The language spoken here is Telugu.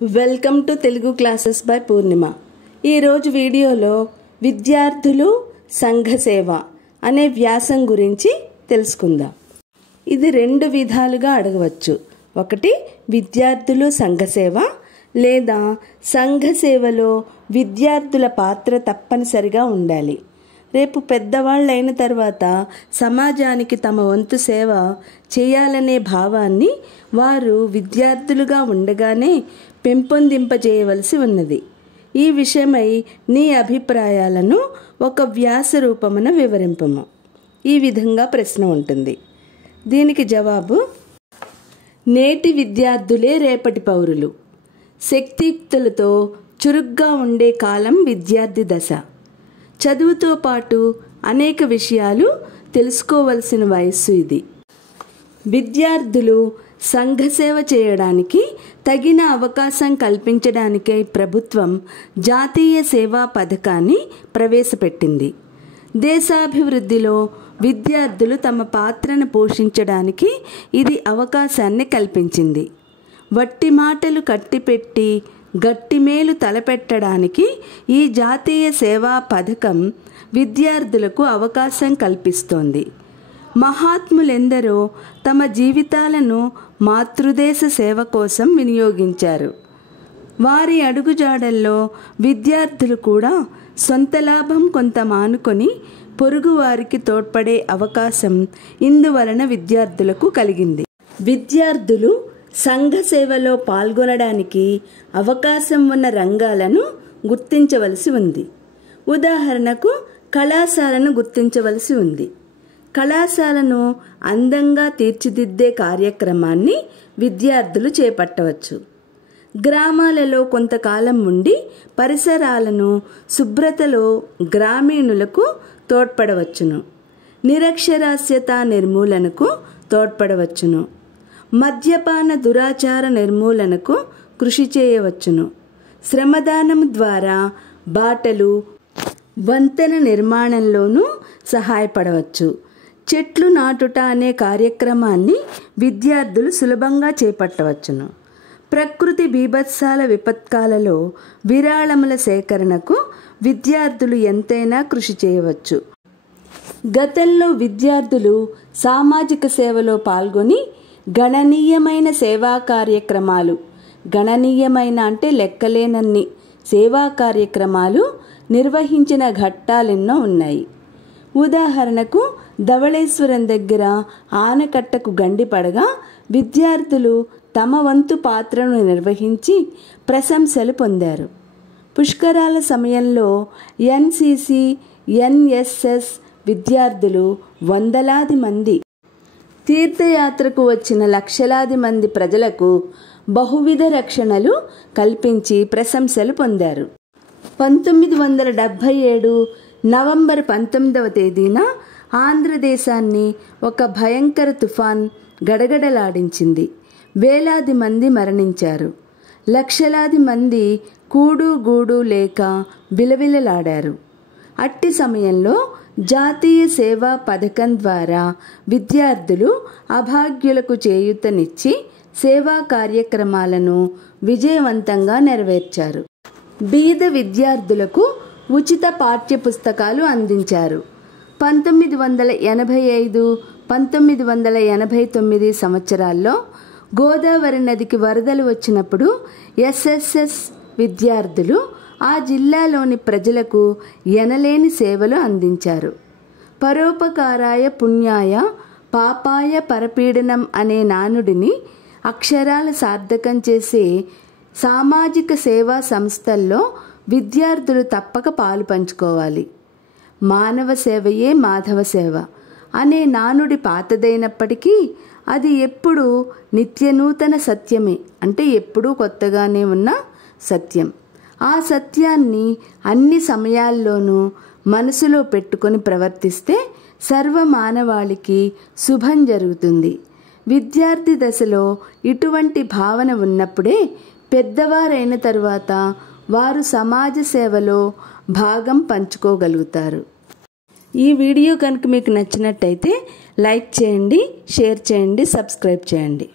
Welcome to Telugu classes by Purnima. ఈరోజు వీడియోలో విద్యార్థులు సంఘ సేవ అనే వ్యాసం గురించి తెలుసుకుందాం. ఇది రెండు విధాలుగా అడగవచ్చు. ఒకటి విద్యార్థులు సంఘ సేవ లేదా సంఘ సేవలో విద్యార్థుల పాత్ర తప్పనిసరిగా ఉండాలి. రేపు పెద్దవాళ్ళు అయిన తర్వాత సమాజానికి తమ వంతు సేవ చేయాలనే భావాన్ని వారు విద్యార్థులుగా ఉండగానే పెంపొందింపజేయవలసి ఉన్నది. ఈ విషయమై నీ అభిప్రాయాలను ఒక వ్యాస రూపమున వివరింపము. ఈ విధంగా ప్రశ్న ఉంటుంది. దీనికి జవాబు: నేటి విద్యార్థులే రేపటి పౌరులు. శక్తియుక్తులతో చురుగ్గా ఉండే కాలం విద్యార్థి దశ. చదువుతో పాటు అనేక విషయాలు తెలుసుకోవలసిన వయస్సు ఇది. విద్యార్థులు సంఘ సేవ చేయడానికి తగిన అవకాశం కల్పించడానికై ప్రభుత్వం జాతీయ సేవా పథకాన్ని ప్రవేశపెట్టింది. దేశాభివృద్ధిలో విద్యార్థులు తమ పాత్రను పోషించడానికి ఇది అవకాశాన్ని కల్పించింది. వట్టి మాటలు కట్టిపెట్టి గట్టిమేలు తలపెట్టడానికి ఈ జాతీయ సేవా పథకం విద్యార్థులకు అవకాశం కల్పిస్తోంది. మహాత్ములెందరో తమ జీవితాలను మాతృదేశ సేవ కోసం వినియోగించారు. వారి అడుగుజాడల్లో విద్యార్థులు కూడా సొంత లాభం కొంత మానుకొని పొరుగువారికి తోడ్పడే అవకాశం ఇందువలన విద్యార్థులకు కలిగింది. విద్యార్థులు సంఘ సేవలో పాల్గొనడానికి అవకాశం ఉన్న రంగాలను గుర్తించవలసి ఉంది. ఉదాహరణకు కళాశాలను గుర్తించవలసి ఉంది. కళాశాలను అందంగా తీర్చిదిద్దే కార్యక్రమాన్ని విద్యార్థులు చేపట్టవచ్చు. గ్రామాలలో కొంతకాలం ఉండి పరిసరాలను శుభ్రతలో గ్రామీణులకు తోడ్పడవచ్చును. నిరక్షరాస్యత నిర్మూలనకు తోడ్పడవచ్చును. మద్యపాన దురాచార నిర్మూలనకు కృషి చేయవచ్చును. శ్రమదానం ద్వారా బాటలు వంతెన నిర్మాణంలోనూ సహాయపడవచ్చు. చెట్లు నాటుట అనే కార్యక్రమాన్ని విద్యార్థులు సులభంగా చేపట్టవచ్చును. ప్రకృతి బీభత్సాల విపత్కాలలో విరాళముల సేకరణకు విద్యార్థులు ఎంతైనా కృషి చేయవచ్చు. గతంలో విద్యార్థులు సామాజిక సేవలో పాల్గొని గణనీయమైన సేవా కార్యక్రమాలు, గణనీయమైన అంటే లెక్కలేనన్ని సేవా కార్యక్రమాలు నిర్వహించిన ఘట్టాలెన్నో ఉన్నాయి. ఉదాహరణకు ధవళేశ్వరం దగ్గర ఆనకట్టకు గండిపడగా విద్యార్థులు తమ వంతు పాత్రను నిర్వహించి ప్రశంసలు పొందారు. పుష్కరాల సమయంలో ఎన్సిసి, ఎన్ఎస్ఎస్ విద్యార్థులు వందలాది మంది, తీర్థయాత్రకు వచ్చిన లక్షలాది మంది ప్రజలకు బహువిధ రక్షణలు కల్పించి ప్రశంసలు పొందారు. 1977 నవంబర్ 19వ తేదీన ఆంధ్రదేశాన్ని ఒక భయంకర తుఫాన్ గడగడలాడించింది. వేలాది మంది మరణించారు. లక్షలాది మంది కూడు గూడు లేక విలవిలలాడారు. అట్టి సమయంలో జాతీయ సేవా పథకం ద్వారా విద్యార్థులు అభాగ్యులకు చేయూతనిచ్చి సేవా కార్యక్రమాలను విజయవంతంగా నెరవేర్చారు. బీద విద్యార్థులకు ఉచిత పాఠ్యపుస్తకాలు అందించారు. 1985, 1989 సంవత్సరాల్లో గోదావరి నదికి వరదలు వచ్చినప్పుడు ఎస్ఎస్ఎస్ విద్యార్థులు ఆ జిల్లాలోని ప్రజలకు ఎనలేని సేవలు అందించారు. పరోపకారాయ పుణ్యాయ పాపాయ పరపీడనం అనే నానుడిని అక్షరాల సార్థకం చేసే సామాజిక సేవా సంస్థల్లో విద్యార్థులు తప్పక పాలు పంచుకోవాలి. మానవ సేవయే మాధవ సేవ అనే నానుడి పాతదైనప్పటికీ అది ఎప్పుడూ నిత్యనూతన సత్యమే, అంటే ఎప్పుడూ కొత్తగానే ఉన్న సత్యం. ఆ సత్యాన్ని అన్ని సమయాల్లోనూ మనసులో పెట్టుకొని ప్రవర్తిస్తే సర్వమానవాళికి శుభం జరుగుతుంది. విద్యార్థి దశలో ఇటువంటి భావన ఉన్నప్పుడే పెద్దవారైన తరువాత వారు సమాజ సేవలో భాగం పంచుకోగలుగుతారు. ఈ వీడియో కనుక మీకు నచ్చినట్టయితే లైక్ చేయండి, షేర్ చేయండి, సబ్స్క్రైబ్ చేయండి.